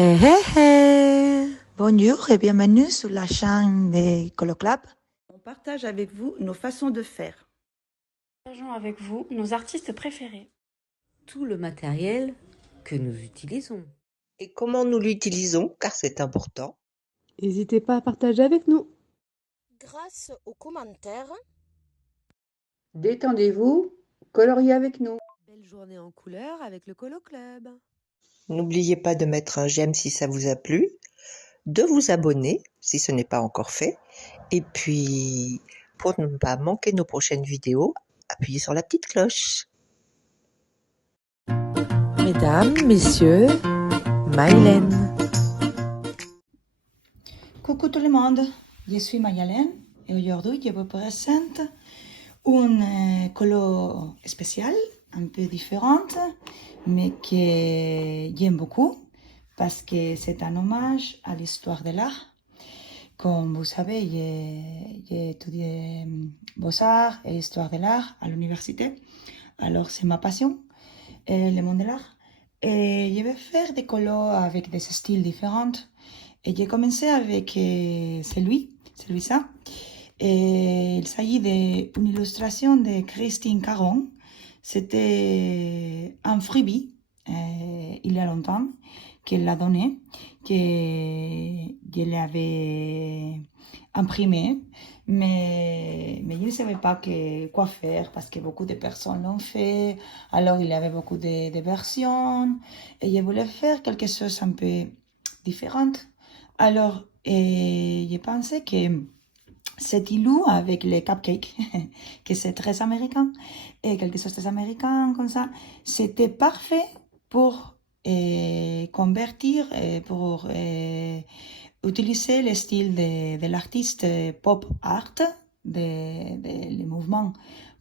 Hé hé hé! Bonjour et bienvenue sur la chaîne de Coloclub. On partage avec vous nos façons de faire. Partageons avec vous nos artistes préférés. Tout le matériel que nous utilisons. Et comment nous l'utilisons, car c'est important. N'hésitez pas à partager avec nous. Grâce aux commentaires, Détendez-vous, coloriez avec nous. Belle journée en couleur avec le Colo Club. N'oubliez pas de mettre un j'aime si ça vous a plu, de vous abonner si ce n'est pas encore fait, et puis pour ne pas manquer nos prochaines vidéos, appuyez sur la petite cloche. Mesdames, messieurs, Maïlène. Coucou tout le monde, je suis Mayalène et aujourd'hui je vous présente une colo spéciale, un peu différente, mais que j'aime beaucoup parce que c'est un hommage à l'histoire de l'art. Comme vous savez, j'ai étudié Beaux-Arts et Histoire de l'art à l'université, alors c'est ma passion, le monde de l'art. Et je vais faire des colos avec des styles différents. Et j'ai commencé avec celui-là. Et il s'agit d'une illustration de Christine Caron. C'était un freebie, il y a longtemps, qu'elle l'a donné, que je l'avais imprimé, mais je ne savais pas quoi faire parce que beaucoup de personnes l'ont fait. Alors il y avait beaucoup de versions et je voulais faire quelque chose un peu différent. Alors, je pensais que cet îlot avec les cupcakes, que c'est très américain, et quelque chose de très américain comme ça, c'était parfait pour convertir, pour utiliser le style de l'artiste pop art, le mouvement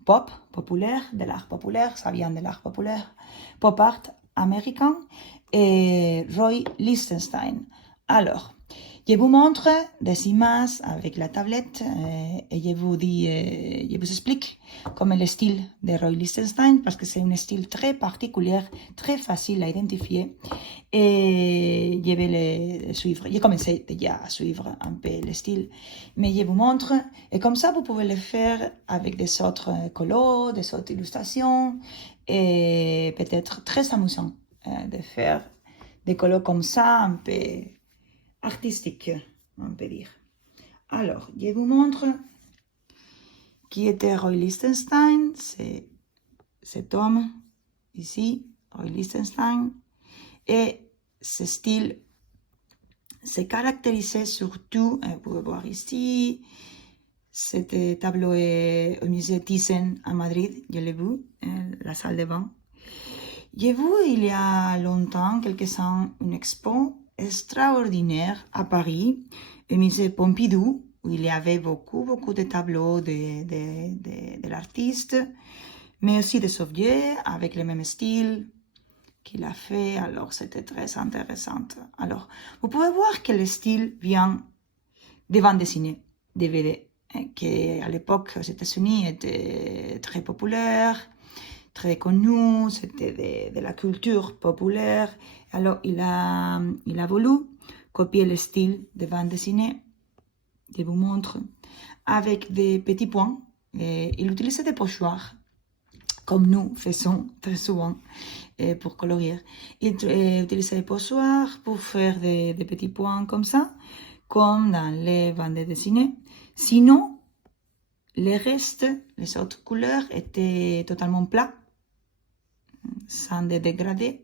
pop populaire, de l'art populaire, ça vient de l'art populaire, pop art américain, et Roy Lichtenstein. Alors, je vous montre des images avec la tablette et je vous explique comment est le style de Roy Lichtenstein parce que c'est un style très particulier, très facile à identifier et je vais le suivre. J'ai commencé déjà à suivre un peu le style, mais je vous montre et comme ça vous pouvez le faire avec des autres colos, des autres illustrations et peut-être très amusant de faire des colos comme ça un peu artistique, on peut dire. Alors, je vous montre qui était Roy Lichtenstein. C'est cet homme ici, Roy Lichtenstein. Et ce style se caractérisait surtout, vous pouvez voir ici, cet tableau est au musée Thyssen à Madrid, je l'ai vu, la salle de bain. J'ai vu il y a longtemps, quelques ans, une expo extraordinaire à Paris, au musée Pompidou, où il y avait beaucoup de tableaux de l'artiste, mais aussi des objets avec le même style qu'il a fait. Alors, c'était très intéressant. Alors, vous pouvez voir que le style vient des bandes dessinées, DVD, qui à l'époque aux États-Unis étaient très populaires, très connu, c'était de la culture populaire. Alors, il a voulu copier le style de bande dessinée, je vous montre, avec des petits points. Et il utilisait des pochoirs, comme nous faisons très souvent pour colorier. Il utilisait des pochoirs pour faire des petits points comme ça, comme dans les bandes dessinées. Sinon, les restes, les autres couleurs étaient totalement plats, sans des dégradés,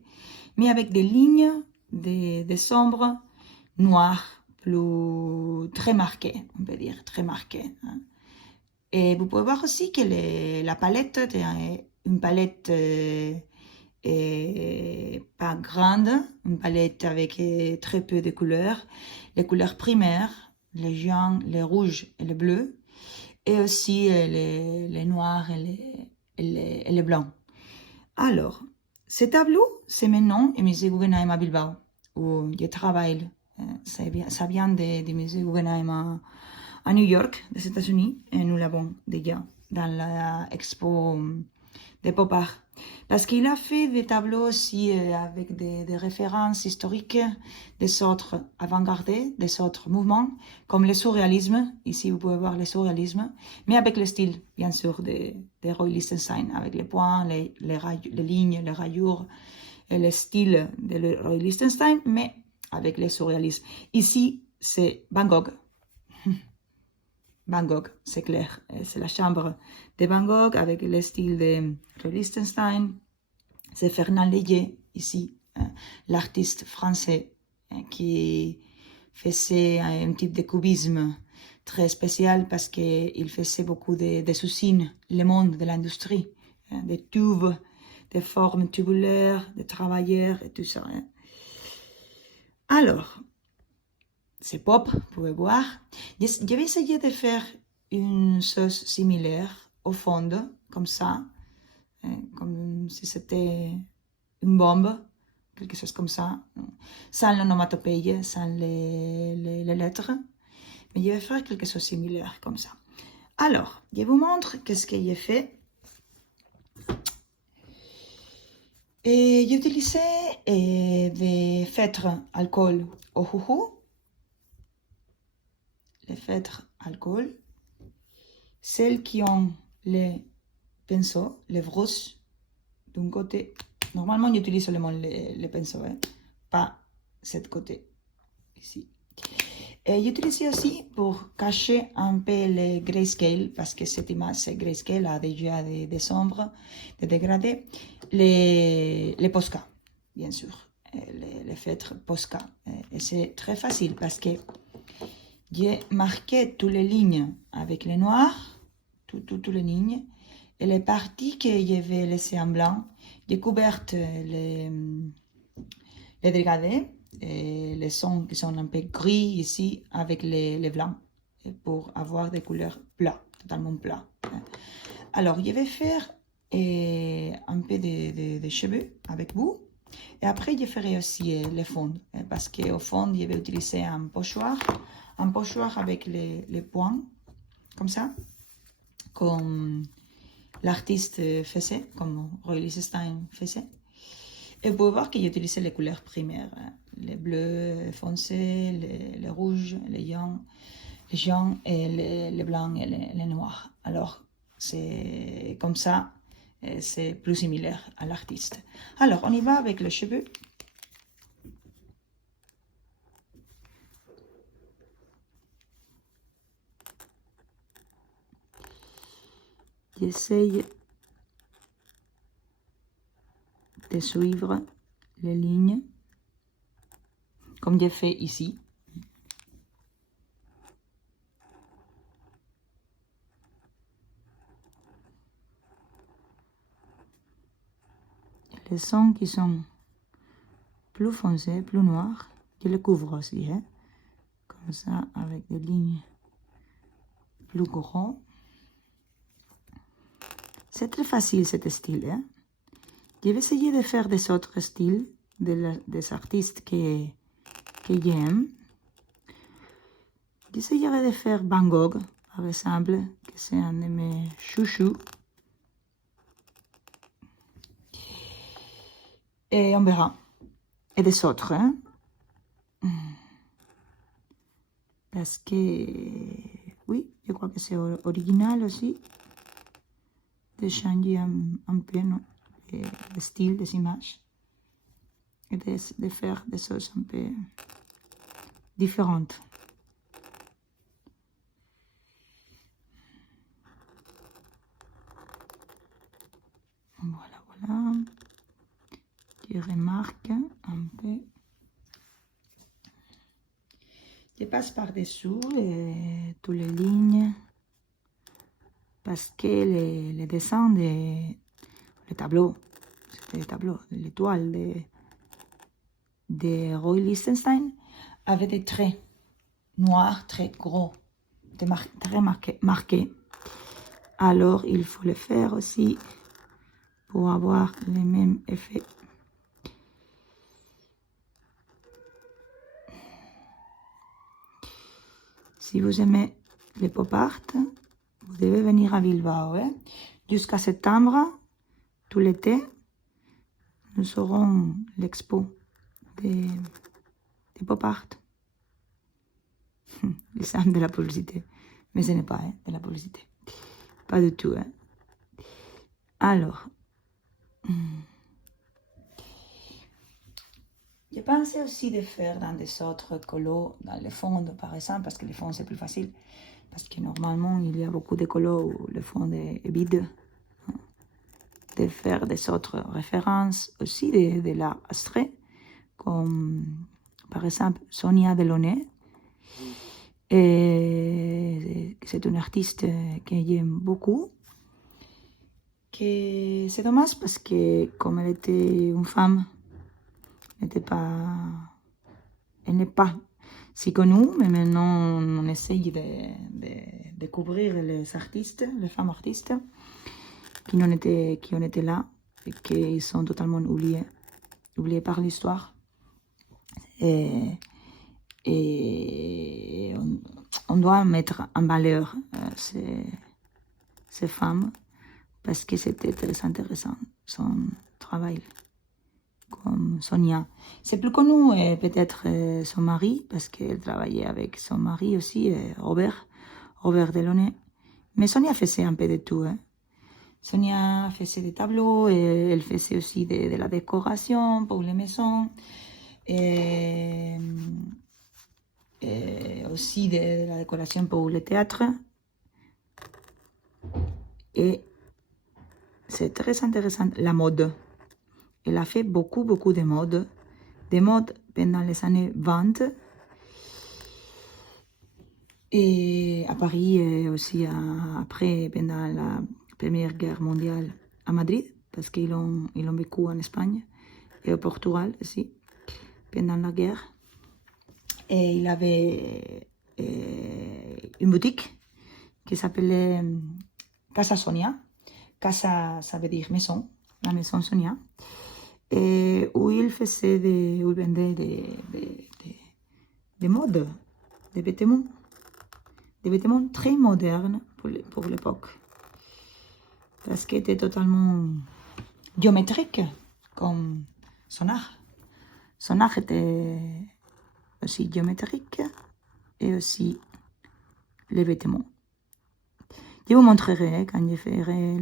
mais avec des lignes, des sombres noires, très marquées, on peut dire, très marquées. Et vous pouvez voir aussi que la palette est une palette pas grande, une palette avec très peu de couleurs, les couleurs primaires, les jaunes, les rouges et les bleus, et aussi les noirs et les blancs. Alors, ce tableau, c'est maintenant au musée Guggenheim à Bilbao, où je travaille. Ça vient du musée Guggenheim à New York, des États-Unis, et nous l'avons déjà dans l'expo de pop art. Parce qu'il a fait des tableaux aussi avec des références historiques des autres avant-gardistes, des autres mouvements, comme le surréalisme. Ici, vous pouvez voir le surréalisme, mais avec le style, bien sûr, de Roy Lichtenstein, avec les points, les lignes, les rayures, et le style de Roy Lichtenstein, mais avec le surréalisme. Ici, c'est Van Gogh. Van Gogh, c'est clair. C'est la chambre de Van Gogh avec le style de Lichtenstein. C'est Fernand Léger, ici, l'artiste français qui faisait un type de cubisme très spécial parce qu'il faisait beaucoup de usines, le monde de l'industrie, des tubes, des formes tubulaires, des travailleurs et tout ça. Alors, c'est pop, vous pouvez voir. Je vais essayer de faire une chose similaire au fond, comme ça, comme si c'était une bombe, quelque chose comme ça, sans l'onomatopée, sans les lettres. Mais je vais faire quelque chose de similaire, comme ça. Alors, je vous montre qu'est-ce que j'ai fait. Et j'ai utilisé des feutres alcool au houhou. Les feutres alcool, celles qui ont les pinceaux, les brousses, d'un côté. Normalement, j'utilise seulement les pinceaux, pas cette côté, ici. Et j'utilise aussi pour cacher un peu les grayscale, parce que cette image, c'est grayscale, a déjà des ombres, des dégradés, les Posca, bien sûr, les feutres Posca. Et c'est très facile parce que j'ai marqué toutes les lignes avec le noir, toutes les lignes, et les parties que je vais laisser en blanc, j'ai couvert les dégradés, et les sons qui sont un peu gris ici avec les blancs, pour avoir des couleurs plats, totalement plats. Alors, je vais faire un peu de cheveux avec vous, et après je ferai aussi les fonds, parce qu'au fond, je vais utiliser un pochoir avec les points, comme ça, comme l'artiste faisait, comme Roy Lichtenstein faisait. Et vous pouvez voir que j'ai utilisé les couleurs primaires, les bleus foncés, les rouges, les jaunes et les blancs et les noirs. Alors, c'est comme ça, c'est plus similaire à l'artiste. Alors, on y va avec les cheveux. J'essaye de suivre les lignes comme j'ai fait ici. Les sons qui sont plus foncés, plus noirs, je les couvre aussi, comme ça, avec des lignes plus gros. C'est très facile cet style. Je vais essayer de faire des autres styles, des artistes que j'aime. J'essayerai de faire Van Gogh, par exemple, que c'est un de mes chouchous. Et on verra. Et des autres. Parce que, oui, je crois que c'est original aussi. De changer un peu le style des images et de faire des choses un peu différentes. Voilà. Je remarque un peu. Je passe par-dessous toutes les lignes. Parce que les dessins des tableaux, c'était les tableaux, les toiles de Roy Lichtenstein avaient des traits noirs très gros, très marqués. Alors, il faut le faire aussi pour avoir le même effet. Si vous aimez les pop art, vous devez venir à Bilbao. Jusqu'à septembre, tout l'été, nous aurons l'expo des pop art. Les femmes de la publicité. Mais ce n'est pas de la publicité. Pas du tout. Alors, j'ai pensé aussi de faire dans des autres colos, dans les fonds par exemple, parce que les fonds c'est plus facile. Parce que normalement, il y a beaucoup de colos où le fond est vide. De faire des autres références aussi de l'art abstrait, comme par exemple Sonia Delaunay. Et c'est une artiste que j'aime beaucoup. Que c'est dommage parce que comme elle était une femme, elle n'est pas si connue, mais maintenant on essaye de découvrir les artistes, les femmes artistes qui ont été là et qui sont totalement oubliées par l'histoire. Et on doit mettre en valeur ces femmes parce que c'était très intéressant son travail, comme Sonia. C'est plus connu peut-être son mari, parce qu'elle travaillait avec son mari aussi, Robert Delaunay. Mais Sonia faisait un peu de tout. Sonia faisait des tableaux, et elle faisait aussi de la décoration pour les maisons, et aussi de la décoration pour le théâtre. Et c'est très intéressant, la mode. Elle a fait beaucoup de mode. Des modes pendant les années 20. Et à Paris, et aussi après, pendant la Première Guerre mondiale, à Madrid, parce qu'ils ont vécu en Espagne, et au Portugal aussi, pendant la guerre. Et il avait une boutique qui s'appelait Casa Sonia. Casa, ça veut dire maison, la maison Sonia. Et où il vendait des modes, des vêtements très modernes pour l'époque. Parce qu'il était totalement géométrique comme son art. Son art était aussi géométrique et aussi les vêtements. Je vous montrerai quand je ferai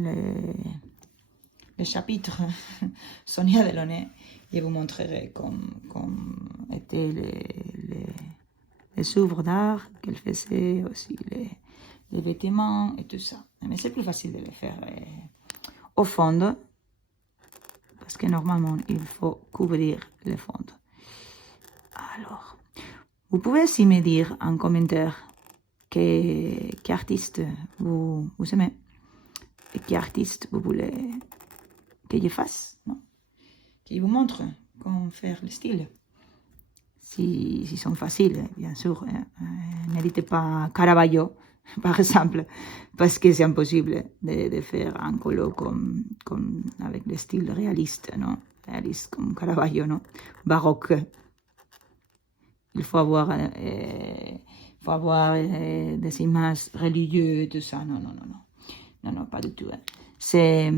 le chapitre Sonia Delaunay. Je vous montrerai comme étaient les œuvres d'art qu'elle faisait, aussi les vêtements et tout ça. Mais c'est plus facile de le faire au fond, parce que normalement, il faut couvrir le fond. Alors, vous pouvez aussi me dire en commentaire quel artiste vous aimez et quel artiste vous voulez que je fasse, non? Que je vous montre comment faire le style. Si sont faciles, bien sûr. N'hésitez pas à Caravaggio, par exemple, parce que c'est impossible de faire un colo comme avec le style réaliste, non? Réaliste comme Caravaggio, non? Baroque. Il faut avoir des images religieuses, tout ça. Non, pas du tout. C'est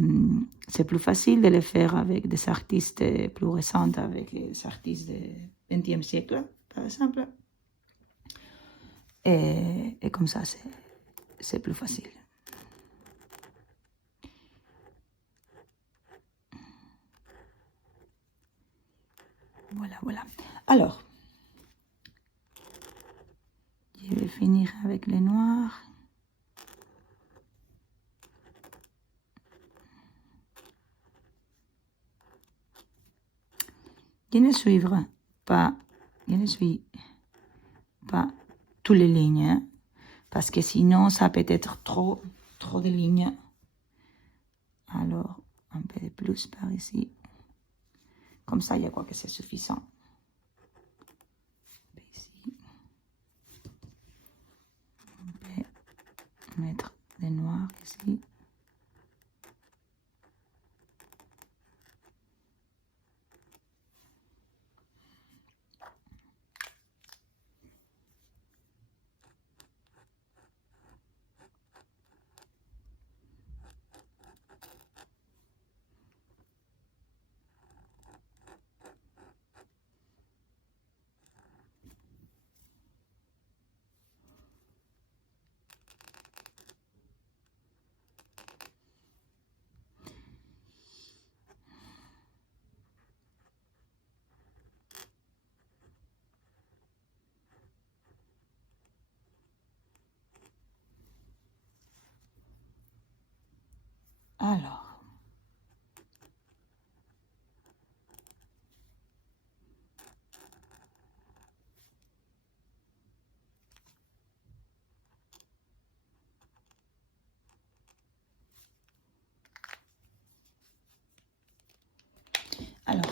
plus facile de le faire avec des artistes plus récents, avec des artistes du XXe siècle, par exemple. Et comme ça, c'est plus facile. Voilà. Alors, je vais finir avec les noirs. Je ne suis pas toutes les lignes, parce que sinon ça peut être trop de lignes. Alors, un peu de plus par ici. Comme ça, je crois que c'est suffisant. Ici. On peut mettre des noirs ici.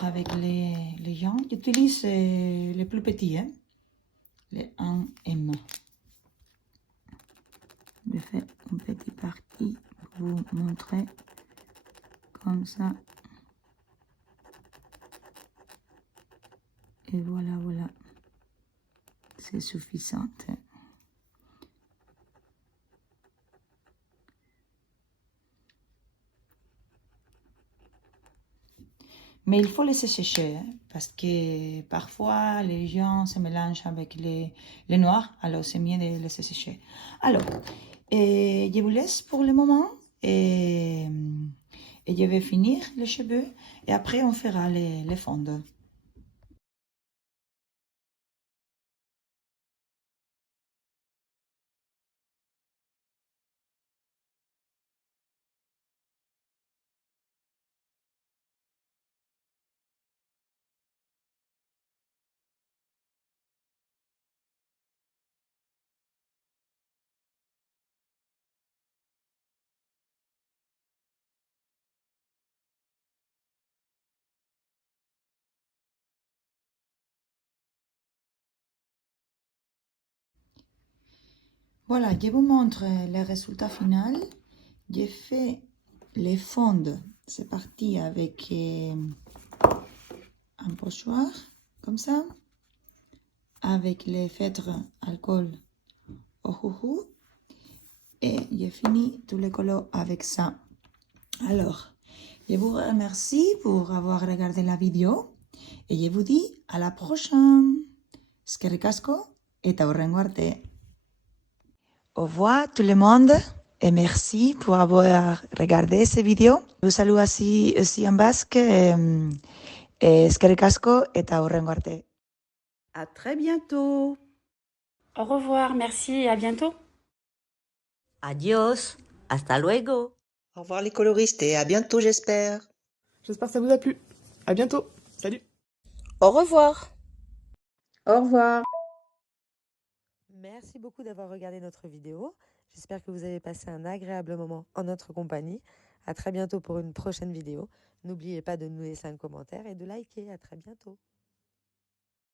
avec les gens. J'utilise les plus petits, hein, les 1M. Je fais une petite partie pour vous montrer comme ça. Et voilà, voilà. C'est suffisant. Mais il faut laisser sécher, hein, parce que parfois les gens se mélangent avec les noirs, alors c'est mieux de laisser sécher. Alors, je vous laisse pour le moment et je vais finir les cheveux et après on fera les fonds. Voilà, je vous montre le résultat final. J'ai fait les fonds. C'est parti avec un pochoir, comme ça, avec les feutres alcool au houdou. Et j'ai fini tous les colos avec ça. Alors, je vous remercie pour avoir regardé la vidéo et je vous dis à la prochaine. Eskerrik asko eta hurrengo arte. Au revoir tout le monde et merci pour avoir regardé cette vidéo. Je vous salue aussi en basque. Eskerrik asko eta hurrengo arte. À très bientôt. Au revoir, merci et à bientôt. Adios, hasta luego. Au revoir les coloristes et à bientôt j'espère. J'espère que ça vous a plu. À bientôt. Salut. Au revoir. Au revoir. Merci beaucoup d'avoir regardé notre vidéo. J'espère que vous avez passé un agréable moment en notre compagnie. À très bientôt pour une prochaine vidéo. N'oubliez pas de nous laisser un commentaire et de liker. À très bientôt.